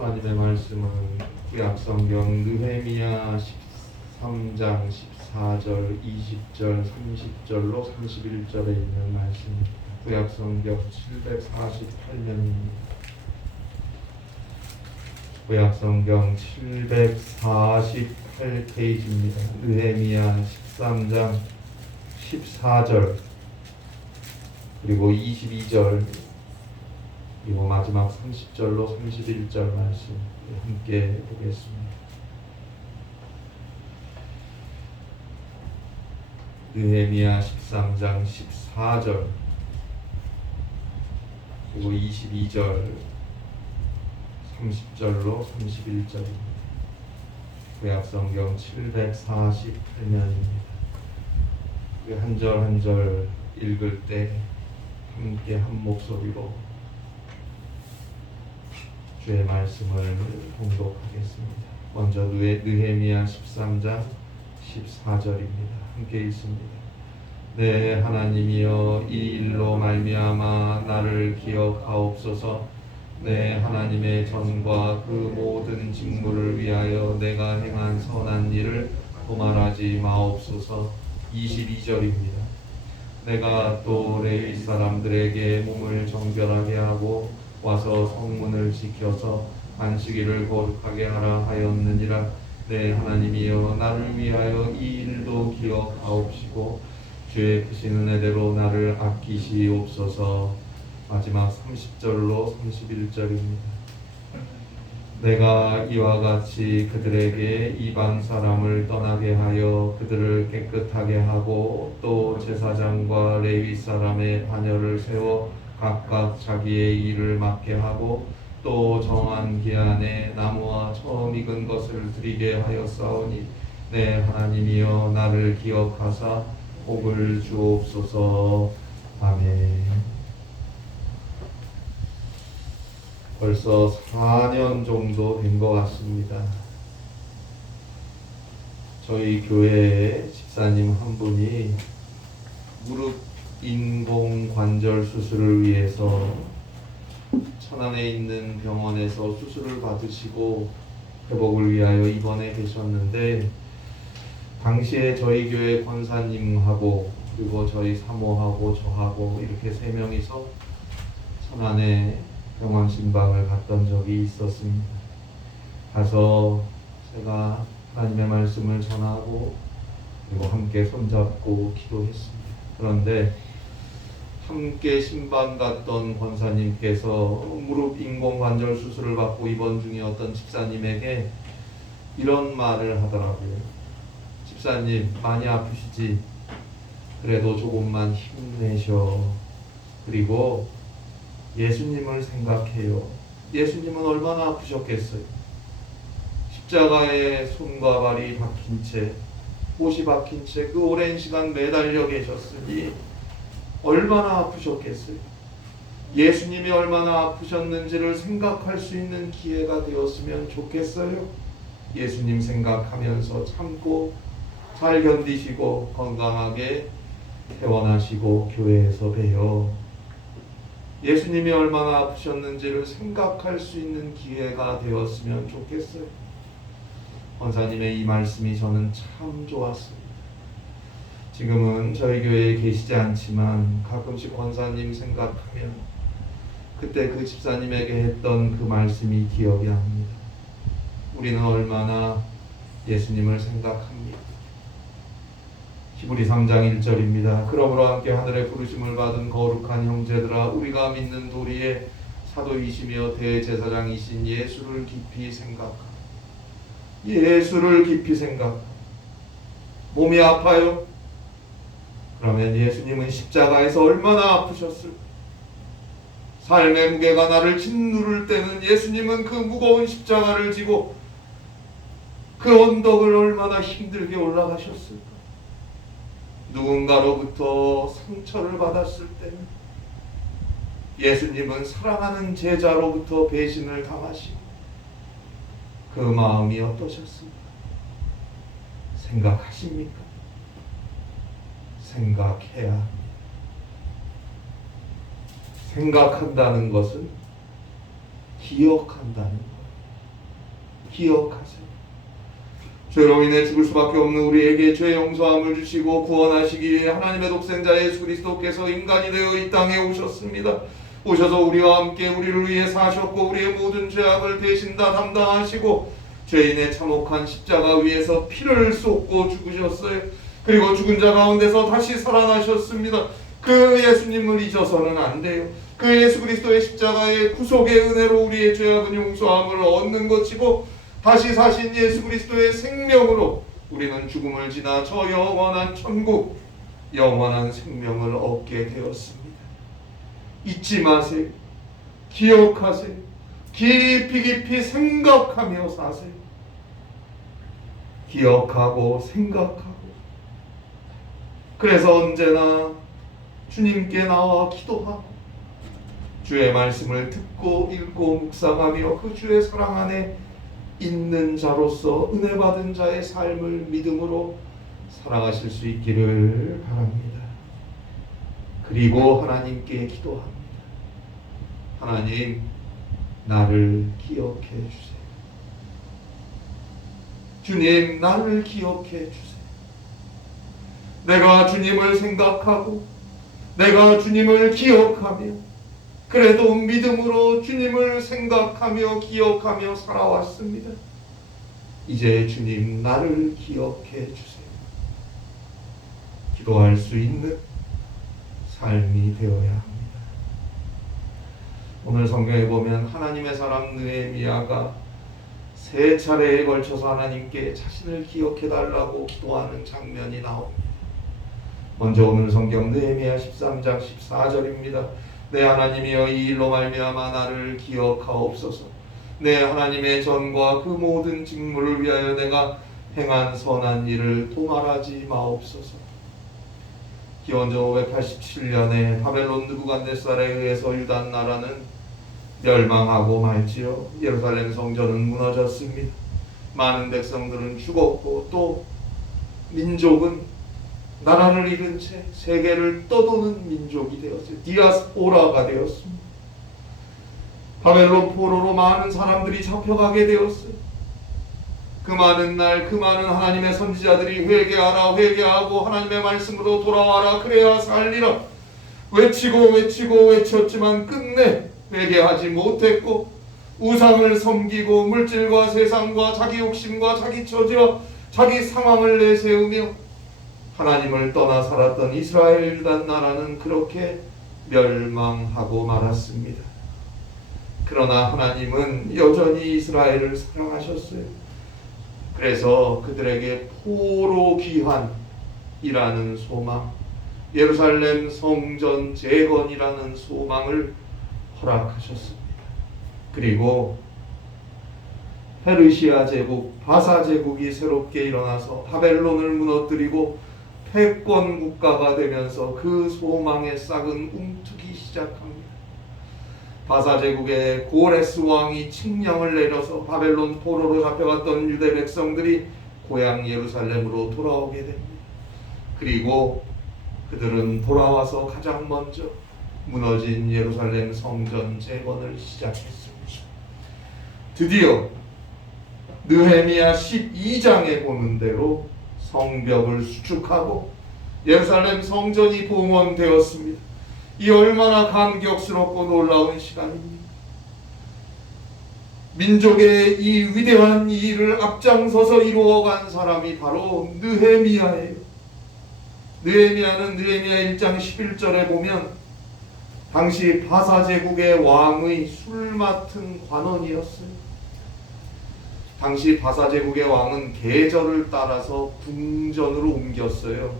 하나님의 말씀은 구약성경 느헤미야 13장 14절, 20절, 30절로 31절에 있는 말씀입니다. 구약성경 748면입니다. 구약성경 748페이지입니다. 느헤미야 13장 14절 그리고 22절 그리고 마지막 30절로 31절 말씀 함께 보겠습니다. 느헤미야 13장 14절 그리고 22절 30절로 31절입니다. 구약성경 748면입니다. 한 절 한 절 읽을 때 함께 한 목소리로 주의 말씀을 봉독하겠습니다. 먼저 느헤미야 13장 14절입니다. 함께 읽습니다. 네, 하나님이여, 이 일로 말미암아 나를 기억하옵소서. 네, 하나님의 전과 그 모든 직무를 위하여 내가 행한 선한 일을 도말하지 마옵소서. 22절입니다. 내가 또 레위 사람들에게 몸을 정결하게 하고 와서 성문을 지켜서 안식일을 거룩하게 하라 하였느니라. 네, 하나님이여, 나를 위하여 이 일도 기억하옵시고 주의 크신 은혜대로 나를 아끼시옵소서. 마지막 30절로 31절입니다. 내가 이와 같이 그들에게 이방 사람을 떠나게 하여 그들을 깨끗하게 하고 또 제사장과 레위 사람의 반열을 세워 각각 자기의 일을 맡게 하고 또 정한 기한에 나무와 처음 익은 것을 드리게 하였사오니 네, 하나님이여, 나를 기억하사 복을 주옵소서. 아멘. 벌써 4년 정도 된 것 같습니다. 저희 교회에 집사님 한 분이 무릎 인공 관절 수술을 위해서 천안에 있는 병원에서 수술을 받으시고 회복을 위하여 입원해 계셨는데, 당시에 저희 교회 권사님하고 그리고 저희 사모하고 저하고 이렇게 3명이서 천안에 병원 신방을 갔던 적이 있었습니다. 가서 제가 하나님의 말씀을 전하고 그리고 함께 손잡고 기도했습니다. 그런데 함께 신방 갔던 권사님께서 무릎 인공관절 수술을 받고 입원 중이었던 집사님에게 이런 말을 하더라고요. 집사님, 많이 아프시지? 그래도 조금만 힘내셔. 그리고 예수님을 생각해요. 예수님은 얼마나 아프셨겠어요? 십자가에 손과 발이 박힌 채, 못이 박힌 채 그 오랜 시간 매달려 계셨으니 얼마나 아프셨겠어요? 예수님이 얼마나 아프셨는지를 생각할 수 있는 기회가 되었으면 좋겠어요. 예수님 생각하면서 참고 잘 견디시고 건강하게 퇴원하시고 교회에서 뵈요. 예수님이 얼마나 아프셨는지를 생각할 수 있는 기회가 되었으면 좋겠어요. 권사님의 이 말씀이 저는 참 좋았습니다. 지금은 저희 교회에 계시지 않지만 가끔씩 권사님 생각하면 그때 그 집사님에게 했던 그 말씀이 기억이 납니다. 우리는 얼마나 예수님을 생각합니다. 히브리 3장 1절입니다. 그러므로 함께 하늘의 부르심을 받은 거룩한 형제들아, 우리가 믿는 도리에 사도이시며 대제사장이신 예수를 깊이 생각하라. 예수를 깊이 생각하라. 몸이 아파요? 그러면 예수님은 십자가에서 얼마나 아프셨을까? 삶의 무게가 나를 짓누를 때는 예수님은 그 무거운 십자가를 지고 그 언덕을 얼마나 힘들게 올라가셨을까? 누군가로부터 상처를 받았을 때는 예수님은 사랑하는 제자로부터 배신을 당하시고 그 마음이 어떠셨습니까? 생각하십니까? 생각해야 합니다. 생각한다는 것은 기억한다는 거예요. 기억하세요. 죄로 인해 죽을 수밖에 없는 우리에게 죄 용서함을 주시고 구원하시기 위해 하나님의 독생자 예수 그리스도께서 인간이 되어 이 땅에 오셨습니다. 오셔서 우리와 함께 우리를 위해 사셨고 우리의 모든 죄악을 대신 다 담당하시고 죄인의 참혹한 십자가 위에서 피를 쏟고 죽으셨어요. 그리고 죽은 자 가운데서 다시 살아나셨습니다. 그 예수님을 잊어서는 안 돼요. 그 예수 그리스도의 십자가의 구속의 은혜로 우리의 죄악은 용서함을 얻는 것이고 다시 사신 예수 그리스도의 생명으로 우리는 죽음을 지나 저 영원한 천국, 영원한 생명을 얻게 되었습니다. 잊지 마세요. 기억하세요. 깊이 깊이 생각하며 사세요. 기억하고 생각하고. 그래서 언제나 주님께 나와 기도하고 주의 말씀을 듣고 읽고 묵상하며 그 주의 사랑 안에 있는 자로서 은혜 받은 자의 삶을 믿음으로 살아가실 수 있기를 바랍니다. 그리고 하나님께 기도합니다. 하나님, 나를 기억해 주세요. 주님, 나를 기억해 주세요. 내가 주님을 생각하고 내가 주님을 기억하며 그래도 믿음으로 주님을 생각하며 기억하며 살아왔습니다. 이제 주님, 나를 기억해 주세요. 기도할 수 있는 삶이 되어야 합니다. 오늘 성경에 보면 하나님의 사람 느헤미야가 3차례에 걸쳐서 하나님께 자신을 기억해 달라고 기도하는 장면이 나옵니다. 먼저 오늘 성경 느헤미야 13장 14절입니다. 내 하나님이여, 이 일로 말미암아 나를 기억하옵소서. 내 하나님의 전과 그 모든 직무를 위하여 내가 행한 선한 일을 도말하지 마옵소서. 기원전 587년에 바벨론 느부갓네살에 의해서 유다 나라는 멸망하고 말지요. 예루살렘 성전은 무너졌습니다. 많은 백성들은 죽었고 또 민족은 나라를 잃은 채 세계를 떠도는 민족이 되었어요. 디아스포라가 되었습니다. 바벨론 포로로 많은 사람들이 잡혀가게 되었어요. 그 많은 날 그 많은 하나님의 선지자들이 회개하라 회개하고 하나님의 말씀으로 돌아와라 그래야 살리라 외치고 외쳤지만 끝내 회개하지 못했고 우상을 섬기고 물질과 세상과 자기 욕심과 자기 처지와 자기 상황을 내세우며 하나님을 떠나 살았던 이스라엘 유다 나라는 그렇게 멸망하고 말았습니다. 그러나 하나님은 여전히 이스라엘을 사랑하셨어요. 그래서 그들에게 포로 귀환이라는 소망, 예루살렘 성전 재건이라는 소망을 허락하셨습니다. 그리고 페르시아 제국, 바사 제국이 새롭게 일어나서 바벨론을 무너뜨리고 패권 국가가 되면서 그 소망의 싹은 움트기 시작합니다. 바사 제국의 고레스 왕이 칙령을 내려서 바벨론 포로로 잡혀갔던 유대 백성들이 고향 예루살렘으로 돌아오게 됩니다. 그리고 그들은 돌아와서 가장 먼저 무너진 예루살렘 성전 재건을 시작했습니다. 드디어 느헤미야 12장에 보는 대로 성벽을 수축하고 예루살렘 성전이 봉헌되었습니다. 이 얼마나 감격스럽고 놀라운 시간입니다. 민족의 이 위대한 일을 앞장서서 이루어간 사람이 바로 느헤미야예요. 느헤미야는 느헤미야 1장 11절에 보면 당시 바사 제국의 왕의 술 맡은 관원이었어요. 당시 바사 제국의 왕은 계절을 따라서 궁전으로 옮겼어요.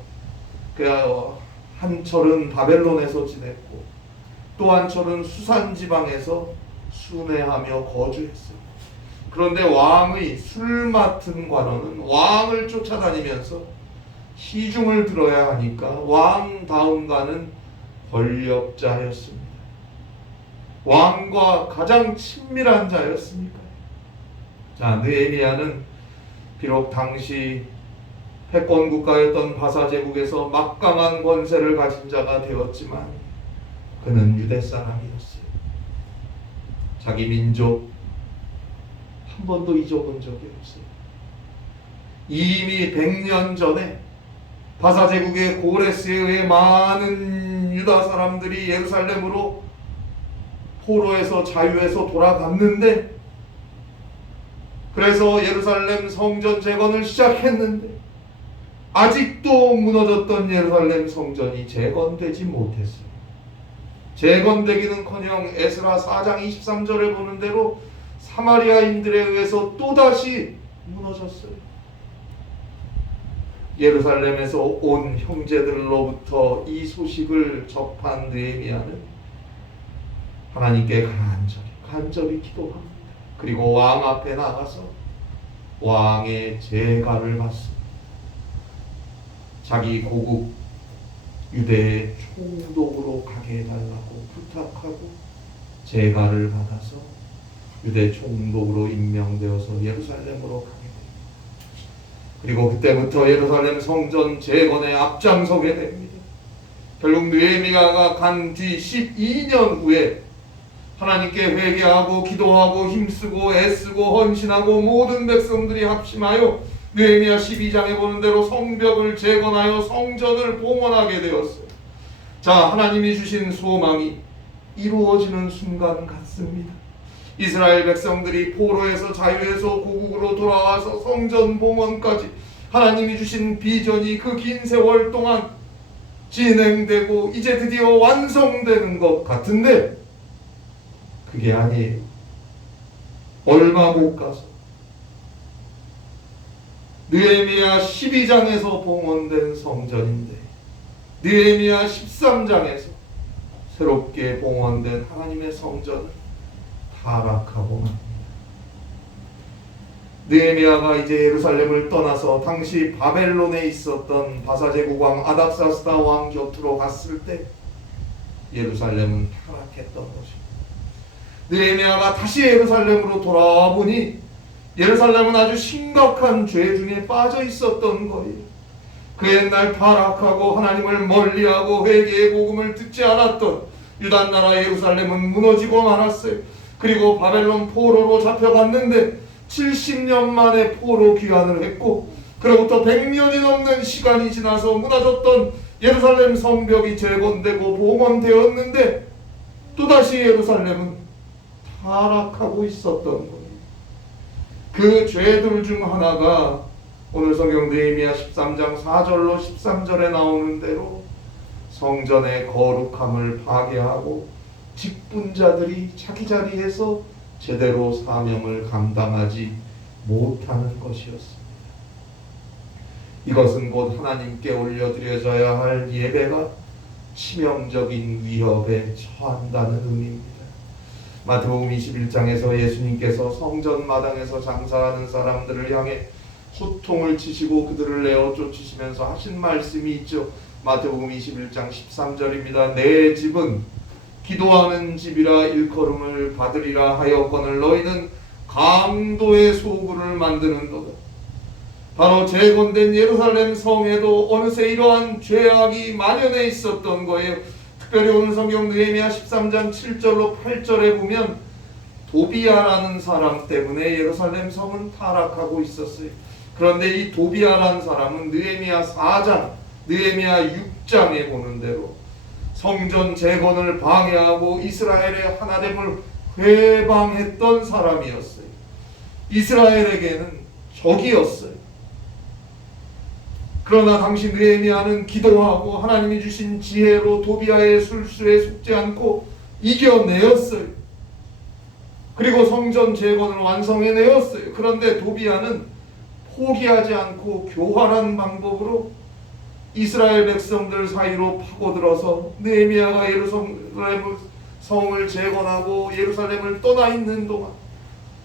그래야 한 철은 바벨론에서 지냈고 또 한 철은 수산 지방에서 순회하며 거주했어요. 그런데 왕의 술 맡은 관원은 왕을 쫓아다니면서 시중을 들어야 하니까 왕다움가는 권력자였습니다. 왕과 가장 친밀한 자였으니까. 자, 느헤미야는 비록 당시 패권 국가였던 바사 제국에서 막강한 권세를 가진 자가 되었지만 그는 유대 사람이었어요. 자기 민족 한 번도 잊어본 적이 없어요. 이미 100년 전에 바사 제국의 고레스에 의해 많은 유다 사람들이 예루살렘으로 포로에서 자유해서 돌아갔는데, 그래서 예루살렘 성전 재건을 시작했는데 아직도 무너졌던 예루살렘 성전이 재건되지 못했어요. 재건되기는커녕 에스라 4장 23절에 보는 대로 사마리아인들에 의해서 또다시 무너졌어요. 예루살렘에서 온 형제들로부터 이 소식을 접한 느헤미야는 하나님께 간절히 기도합니다. 그리고 왕 앞에 나가서 왕의 제가를 받습니다. 자기 고국 유대의 총독으로 가게 해달라고 부탁하고 제가를 받아서 유대 총독으로 임명되어서 예루살렘으로 가게 됩니다. 그리고 그때부터 예루살렘 성전 재건에 앞장서게 됩니다. 결국 느헤미야가 간 뒤 12년 후에 하나님께 회개하고 기도하고 힘쓰고 애쓰고 헌신하고 모든 백성들이 합심하여 느헤미야 12장에 보는 대로 성벽을 재건하여 성전을 봉헌하게 되었어요. 자, 하나님이 주신 소망이 이루어지는 순간 같습니다. 이스라엘 백성들이 포로에서 자유해서 고국으로 돌아와서 성전 봉헌까지 하나님이 주신 비전이 그 긴 세월 동안 진행되고 이제 드디어 완성되는 것 같은데, 그게 아니에요. 얼마 못 가서 느헤미야 12장에서 봉헌된 성전인데 느헤미야 13장에서 새롭게 봉헌된 하나님의 성전은 타락하고 맙니다. 느헤미야가 이제 예루살렘을 떠나서 당시 바벨론에 있었던 바사제국 왕 아닥사스다 왕 곁으로 갔을 때 예루살렘은 타락했던 것입니다. 느헤미야가 다시 예루살렘으로 돌아와 보니 예루살렘은 아주 심각한 죄 중에 빠져 있었던 거예요. 그 옛날 타락하고 하나님을 멀리하고 회개의 복음을 듣지 않았던 유다 나라 예루살렘은 무너지고 말았어요. 그리고 바벨론 포로로 잡혀갔는데 70년 만에 포로 귀환을 했고, 그로부터 100년이 넘는 시간이 지나서 무너졌던 예루살렘 성벽이 재건되고 봉헌되었는데 또다시 예루살렘은 타락하고 있었던 거예요. 그 죄들 중 하나가 오늘 성경 느헤미야 13장 4절로 13절에 나오는 대로 성전의 거룩함을 파괴하고 직분자들이 자기 자리에서 제대로 사명을 감당하지 못하는 것이었습니다. 이것은 곧 하나님께 올려드려져야 할 예배가 치명적인 위협에 처한다는 의미입니다. 마태복음 21장에서 예수님께서 성전 마당에서 장사하는 사람들을 향해 호통을 치시고 그들을 내어 쫓으시면서 하신 말씀이 있죠. 마태복음 21장 13절입니다. 내 집은 기도하는 집이라 일컬음을 받으리라 하였거늘 너희는 강도의 소굴을 만드는도다. 바로 재건된 예루살렘 성에도 어느새 이러한 죄악이 만연해 있었던 거예요. 특별히 오늘 성경 느헤미야 13장 7절로 8절에 보면 도비야라는 사람 때문에 예루살렘 성은 타락하고 있었어요. 그런데 이 도비야라는 사람은 느헤미야 4장, 느헤미야 6장에 보는 대로 성전 재건을 방해하고 이스라엘의 하나됨을 회방했던 사람이었어요. 이스라엘에게는 적이었어요. 그러나 당시 느헤미야는 기도하고 하나님이 주신 지혜로 도비야의 술수에 속지 않고 이겨내었어요. 그리고 성전 재건을 완성해내었어요. 그런데 도비야는 포기하지 않고 교활한 방법으로 이스라엘 백성들 사이로 파고들어서 느헤미야가 예루살렘 성을 재건하고 예루살렘을 떠나 있는 동안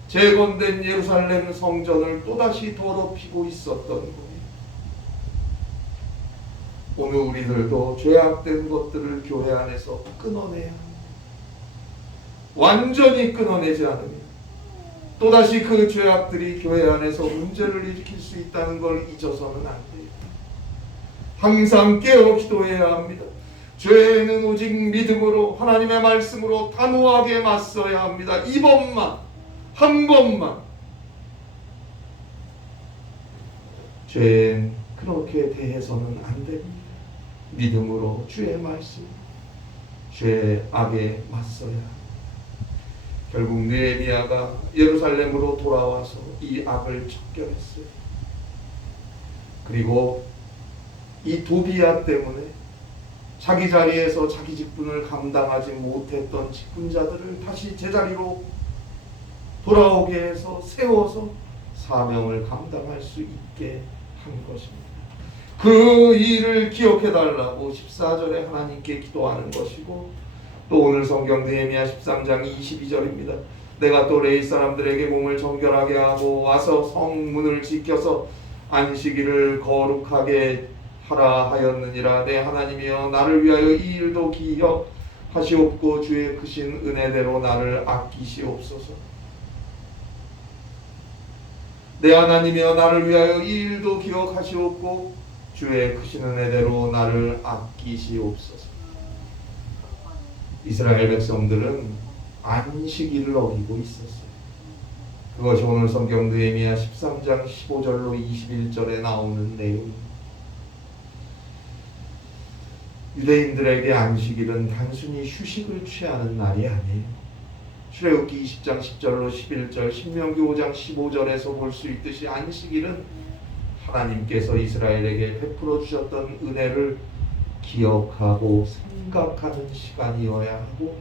재건된 예루살렘 성전을 또다시 더럽히고 있었던 거예요. 오늘 우리들도 죄악된 것들을 교회 안에서 끊어내야 합니다. 완전히 끊어내지 않으면 또다시 그 죄악들이 교회 안에서 문제를 일으킬 수 있다는 걸 잊어서는 안 돼요. 항상 깨어 기도해야 합니다. 죄는 오직 믿음으로 하나님의 말씀으로 단호하게 맞서야 합니다. 이번만 한 번만 죄엔 그렇게 대해서는 안 됩니다. 믿음으로 주의 말씀, 죄의 악에 맞서야 합니다. 결국 느헤미야가 예루살렘으로 돌아와서 이 악을 척결했어요. 그리고 이 도비야 때문에 자기 자리에서 자기 직분을 감당하지 못했던 직분자들을 다시 제자리로 돌아오게 해서 세워서 사명을 감당할 수 있게 한 것입니다. 그 일을 기억해달라고 14절에 하나님께 기도하는 것이고, 또 오늘 성경 느헤미야 13장 22절입니다. 내가 또 레위 사람들에게 몸을 정결하게 하고 와서 성문을 지켜서 안식일을 거룩하게 하라 하였느니라. 내 하나님이여, 나를 위하여 이 일도 기억하시옵고 주의 크신 은혜대로 나를 아끼시옵소서. 내 하나님이여, 나를 위하여 이 일도 기억하시옵고 주의 크신 은혜대로 나를 아끼시옵소서. 이스라엘 백성들은 안식일을 어기고 있었어요. 그것이 오늘 성경 느헤미야 13장 15절로 21절에 나오는 내용입니다. 유대인들에게 안식일은 단순히 휴식을 취하는 날이 아니에요. 출애굽기 20장 10절로 11절, 신명기 5장 15절에서 볼 수 있듯이 안식일은 하나님께서 이스라엘에게 베풀어 주셨던 은혜를 기억하고 생각하는 시간이어야 하고,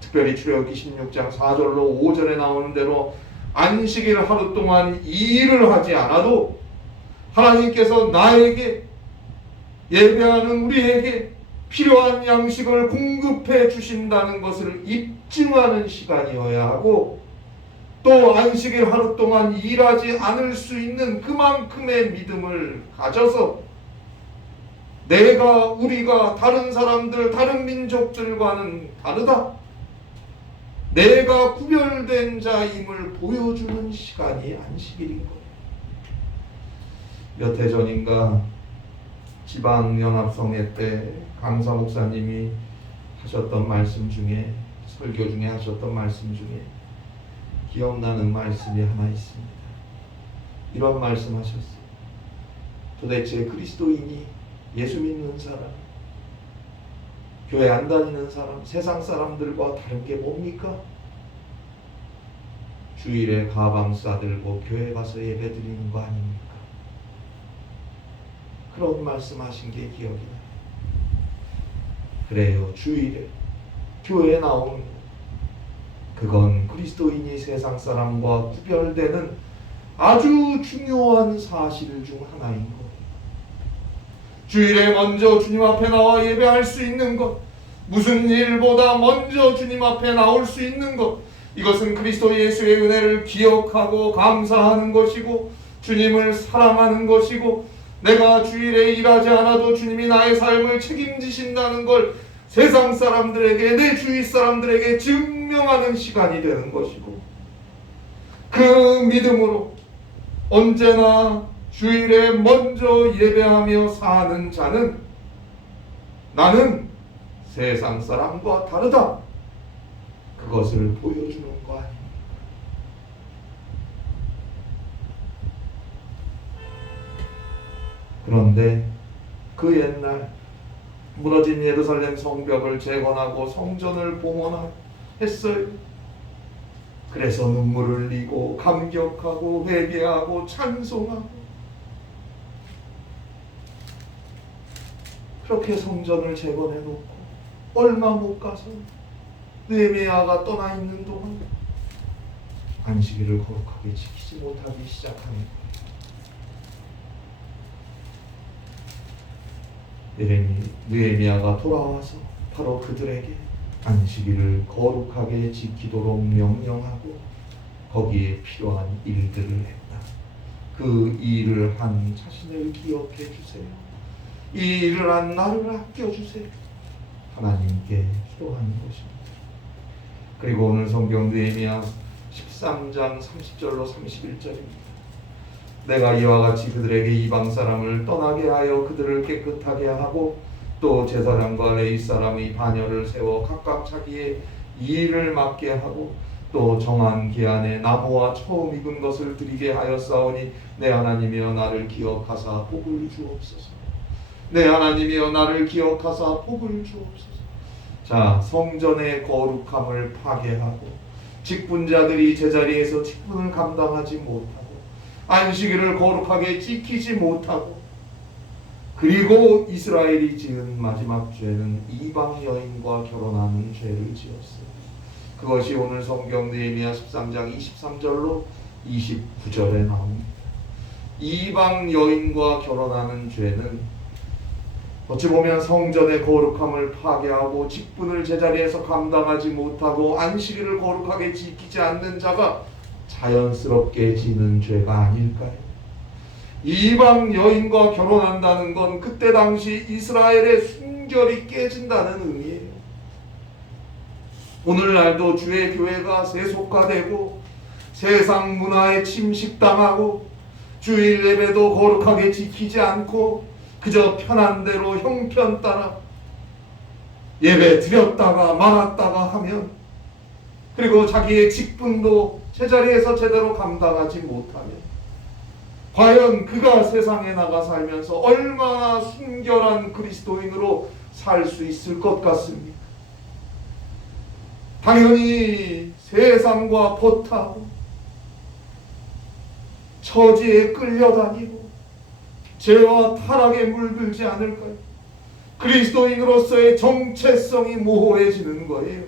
특별히 출애굽기 16장 4절로 5절에 나오는 대로 안식일 하루 동안 일을 하지 않아도 하나님께서 나에게, 예배하는 우리에게 필요한 양식을 공급해 주신다는 것을 입증하는 시간이어야 하고, 또 안식일 하루 동안 일하지 않을 수 있는 그만큼의 믿음을 가져서 내가, 우리가 다른 사람들, 다른 민족들과는 다르다, 내가 구별된 자임을 보여주는 시간이 안식일인 거예요. 몇 해 전인가 지방연합성회 때 강사 목사님이 하셨던 말씀 중에, 설교 중에 하셨던 말씀 중에 기억나는 말씀이 하나 있습니다. 이런 말씀 하셨어요. 도대체 그리스도인이, 예수 믿는 사람, 교회 안 다니는 사람, 세상 사람들과 다른 게 뭡니까? 주일에 가방 싸들고 교회 가서 예배 드리는 거 아닙니까? 그런 말씀하신 게 기억이 나요. 그래요. 주일에 교회에 나오는 것, 그건 그리스도인이 세상 사람과 구별되는 아주 중요한 사실 중 하나인 것. 주일에 먼저 주님 앞에 나와 예배할 수 있는 것, 무슨 일보다 먼저 주님 앞에 나올 수 있는 것, 이것은 그리스도 예수의 은혜를 기억하고 감사하는 것이고, 주님을 사랑하는 것이고, 내가 주일에 일하지 않아도 주님이 나의 삶을 책임지신다는 걸 세상 사람들에게, 내 주위 사람들에게 증명하는 시간이 되는 것이고, 그 믿음으로 언제나 주일에 먼저 예배하며 사는 자는 나는 세상 사람과 다르다, 그것을 보여주는 거 아닙니까? 그런데 그 옛날 무너진 예루살렘 성벽을 재건하고 성전을 봉헌했어요. 그래서 눈물을 흘리고 감격하고 회개하고 찬송하고, 그렇게 성전을 재건해 놓고 얼마 못 가서 느헤미야가 떠나 있는 동안 안식일을 거룩하게 지키지 못하기 시작하는 거예요. 느헤미야가 돌아와서 바로 그들에게 안식일을 거룩하게 지키도록 명령하고 거기에 필요한 일들을 했다. 그 일을 한 자신을 기억해 주세요. 이 일을 한 나를 아껴주세요. 하나님께 기도하는 것입니다. 그리고 오늘 성경 느헤미야 13장 30절로 31절입니다. 내가 이와 같이 그들에게 이방 사람을 떠나게 하여 그들을 깨끗하게 하고, 또 제사장과 레위 사람의 반열을 세워 각각 자기의 일을 맡게 하고, 또 정한 기한에 나무와 처음 익은 것을 드리게 하였사오니 내 하나님이여 나를 기억하사 복을 주옵소서. 내 하나님이여 나를 기억하사 복을 주옵소서. 자, 성전의 거룩함을 파괴하고 직분자들이 제자리에서 직분을 감당하지 못하고 안식일을 거룩하게 지키지 못하고 그리고 이스라엘이 지은 마지막 죄는 이방 여인과 결혼하는 죄를 지었어요. 그것이 오늘 성경 느헤미야 13장 23절로 29절에 나옵니다. 이방 여인과 결혼하는 죄는 어찌 보면 성전의 거룩함을 파괴하고 직분을 제자리에서 감당하지 못하고 안식일을 거룩하게 지키지 않는 자가 자연스럽게 지는 죄가 아닐까요? 이방 여인과 결혼한다는 건 그때 당시 이스라엘의 순결이 깨진다는 의미예요. 오늘날도 주의 교회가 세속화되고 세상 문화에 침식당하고 주일 예배도 거룩하게 지키지 않고 그저 편한 대로 형편 따라 예배 드렸다가 말았다가 하면 그리고 자기의 직분도 제자리에서 제대로 감당하지 못하면 과연 그가 세상에 나가 살면서 얼마나 순결한 그리스도인으로 살 수 있을 것 같습니까? 당연히 세상과 버타고 처지에 끌려다니고 죄와 타락에 물들지 않을까요? 그리스도인으로서의 정체성이 모호해지는 거예요.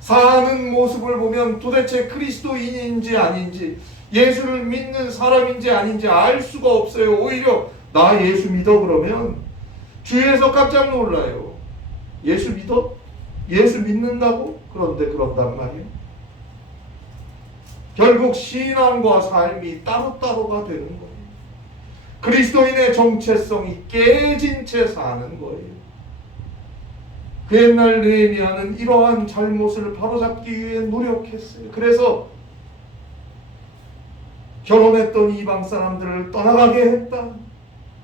사는 모습을 보면 도대체 그리스도인인지 아닌지 예수를 믿는 사람인지 아닌지 알 수가 없어요. 오히려 나 예수 믿어 그러면 주위에서 깜짝 놀라요. 예수 믿어? 예수 믿는다고? 그런데 그런단 말이에요. 결국 신앙과 삶이 따로따로가 되는 거예요. 그리스도인의 정체성이 깨진 채 사는 거예요. 그 옛날 느헤미야는 이러한 잘못을 바로잡기 위해 노력했어요. 그래서 결혼했던 이방 사람들을 떠나가게 했다.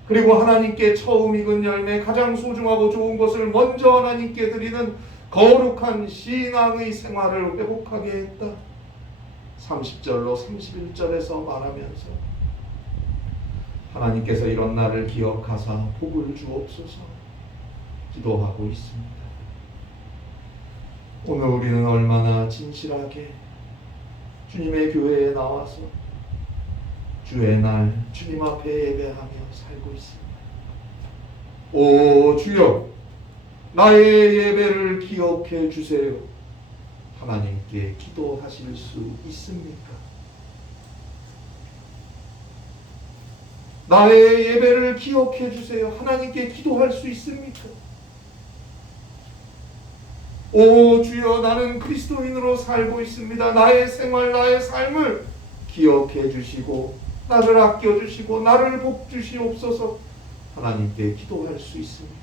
그리고 하나님께 처음 익은 열매 가장 소중하고 좋은 것을 먼저 하나님께 드리는 거룩한 신앙의 생활을 회복하게 했다. 30절로 31절에서 말하면서 하나님께서 이런 날을 기억하사 복을 주옵소서 기도하고 있습니다. 오늘 우리는 얼마나 진실하게 주님의 교회에 나와서 주의 날 주님 앞에 예배하며 살고 있습니다. 오 주여 나의 예배를 기억해 주세요. 하나님께 기도하실 수 있습니까? 나의 예배를 기억해 주세요. 하나님께 기도할 수 있습니까? 오 주여 나는 그리스도인으로 살고 있습니다. 나의 생활 나의 삶을 기억해 주시고 나를 아껴 주시고 나를 복 주시옵소서. 하나님께 기도할 수 있습니까?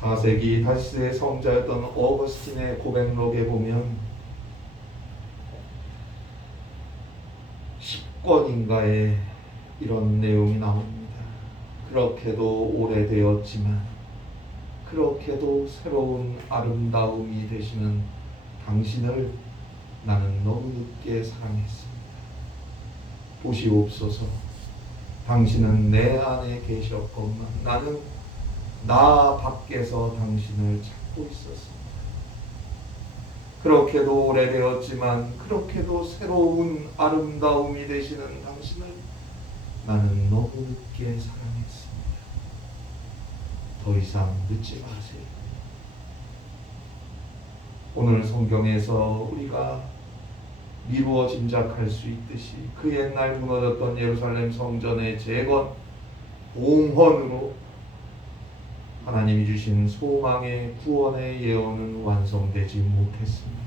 4세기 다시스의 성자였던 어거스틴의 고백록에 보면 10권인가에 이런 내용이 나옵니다. 그렇게도 오래되었지만 그렇게도 새로운 아름다움이 되시는 당신을 나는 너무 늦게 사랑했습니다. 보시옵소서. 당신은 내 안에 계셨건만 나는 나 밖에서 당신을 찾고 있었습니다. 그렇게도 오래되었지만 그렇게도 새로운 아름다움이 되시는 당신을 나는 너무 늦게 사랑했습니다. 더 이상 늦지 마세요. 오늘 성경에서 우리가 미루어 짐작할 수 있듯이 그 옛날 무너졌던 예루살렘 성전의 재건, 봉헌으로 하나님이 주신 소망의 구원의 예언은 완성되지 못했습니다.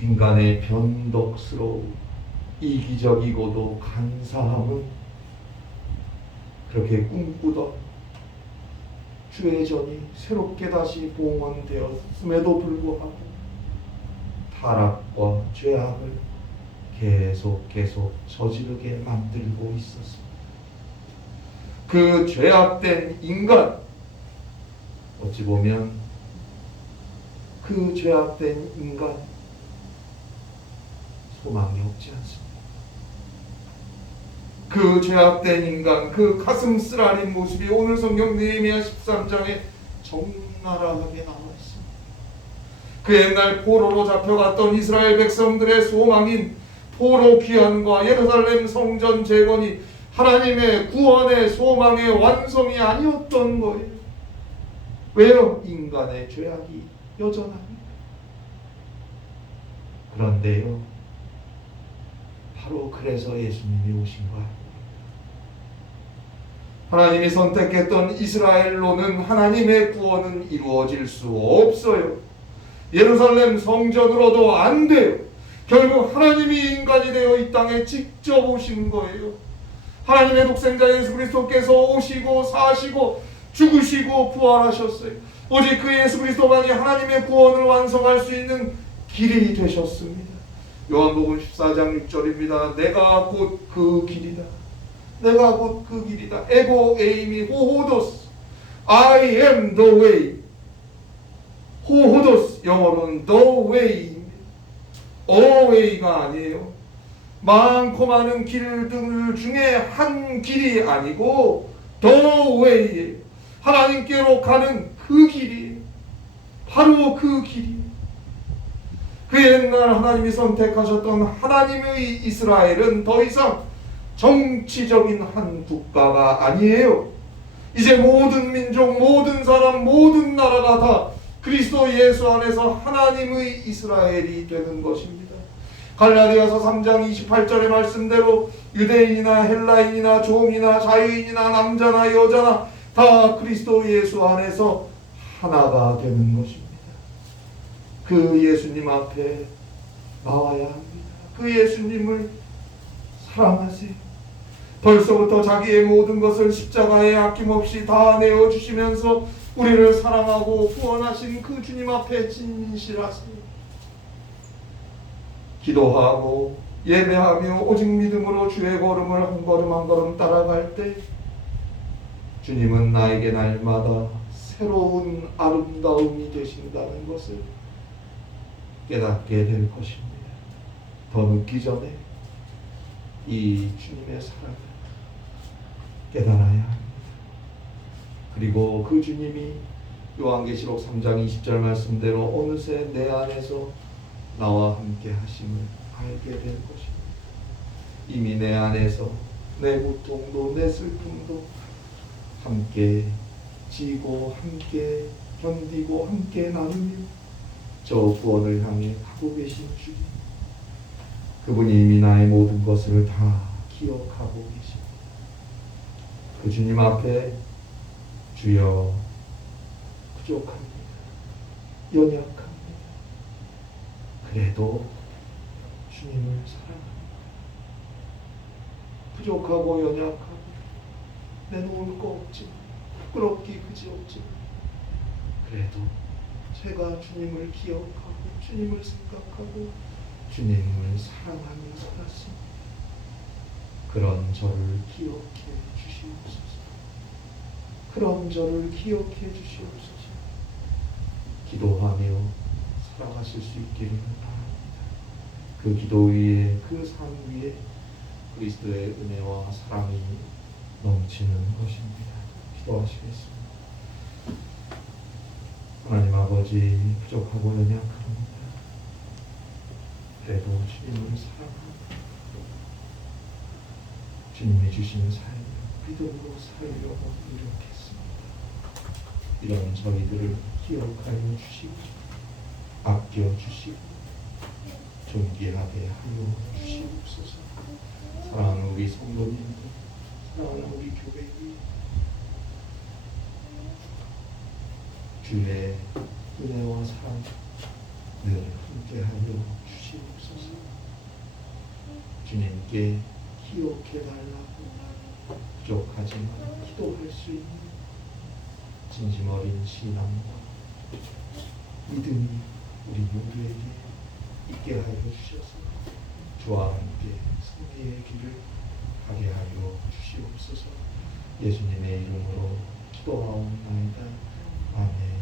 인간의 변덕스러운 이기적이고도 간사함은 그렇게 꿈꾸던 주의 전이 새롭게 다시 봉헌되었음에도 불구하고 타락과 죄악을 계속 저지르게 만들고 있었습니다. 그 죄악된 인간, 어찌 보면 그 죄악된 인간 소망이 없지 않습니다. 그 죄악된 인간, 그 가슴 쓰라린 모습이 오늘 성경 느헤미야 13장에 적나라하게 나와 있습니다. 그 옛날 포로로 잡혀갔던 이스라엘 백성들의 소망인 포로 귀환과 예루살렘 성전 재건이 하나님의 구원의 소망의 완성이 아니었던 거예요. 왜요? 인간의 죄악이 여전합니다. 그런데요, 바로 그래서 예수님이 오신 거 아닙니까? 하나님이 선택했던 이스라엘로는 하나님의 구원은 이루어질 수 없어요. 예루살렘 성전으로도 안 돼요. 결국 하나님이 인간이 되어 이 땅에 직접 오신 거예요. 하나님의 독생자 예수 그리스도께서 오시고 사시고 죽으시고 부활하셨어요. 오직 그 예수 그리스도만이 하나님의 구원을 완성할 수 있는 길이 되셨습니다. 요한복음 14장 6절입니다. 내가 곧 그 길이다. 내가 곧 그 길이다. 에고 에이미 호호도스. I am the way. 호호도스 영어로는 the way. a way가 아니에요. 많고 많은 길들 중에 한 길이 아니고 the way. 하나님께로 가는 그 길이 바로 그 길이. 그 옛날 하나님이 선택하셨던 하나님의 이스라엘은 더 이상 정치적인 한 국가가 아니에요. 이제 모든 민족, 모든 사람, 모든 나라가 다 그리스도 예수 안에서 하나님의 이스라엘이 되는 것입니다. 갈라디아서 3장 28절의 말씀대로 유대인이나 헬라인이나 종이나 자유인이나 남자나 여자나 다 그리스도 예수 안에서 하나가 되는 것입니다. 그 예수님 앞에 나와야 합니다. 그 예수님을 사랑하세요. 벌써부터 자기의 모든 것을 십자가에 아낌없이 다 내어주시면서 우리를 사랑하고 구원하신 그 주님 앞에 진실하세요. 기도하고 예배하며 오직 믿음으로 주의 걸음을 한 걸음 한 걸음 따라갈 때 주님은 나에게 날마다 새로운 아름다움이 되신다는 것을 깨닫게 될 것입니다. 더 늦기 전에 이 주님의 사랑을 깨달아야 합니다. 그리고 그 주님이 요한계시록 3장 20절 말씀대로 어느새 내 안에서 나와 함께 하심을 알게 될 것입니다. 이미 내 안에서 내 고통도 내 슬픔도 함께 지고 함께 견디고 함께 나누며 저 구원을 향해 가고 계신 주님, 그분이 이미 나의 모든 것을 다 기억하고 계십니다. 그 주님 앞에 주여 부족합니다. 연약합니다. 그래도 주님을 사랑합니다. 부족하고 연약하고 내놓을 거 없지만 부끄럽기 그지없지만 그래도 제가 주님을 기억하고 주님을 생각하고 주님을 사랑하며 살았습니다. 그런 저를 기억해 주시옵소서. 그런 저를 기억해 주시옵소서. 기도하며 살아가실 수 있기를 바랍니다. 그 기도 위에, 그 삶 위에 그리스도의 은혜와 사랑이 넘치는 것입니다. 기도하시겠습니다. 하나님 아버지, 부족하고 연약합니다. 그래도 주님을 사랑합니다. 주님이 주신 삶을 믿음으로 살려고 노력했습니다. 이런 저희들을 기억하여 주시고 아껴주시고 존귀하게 하여 주시옵소서. 사랑하는 우리 성도님들, 사랑하는 우리 교회님, 주의 은혜와 사랑 늘 함께하여 주시옵소서. 주님께 기억해달라고 부족하지만 기도할 수 있는 진심 어린 신앙과 믿음이 우리 모두에게 있게 하여 주셔서 주와 함께 승리의 길을 가게 하여 주시옵소서. 예수님의 이름으로 기도하옵나이다. 아멘.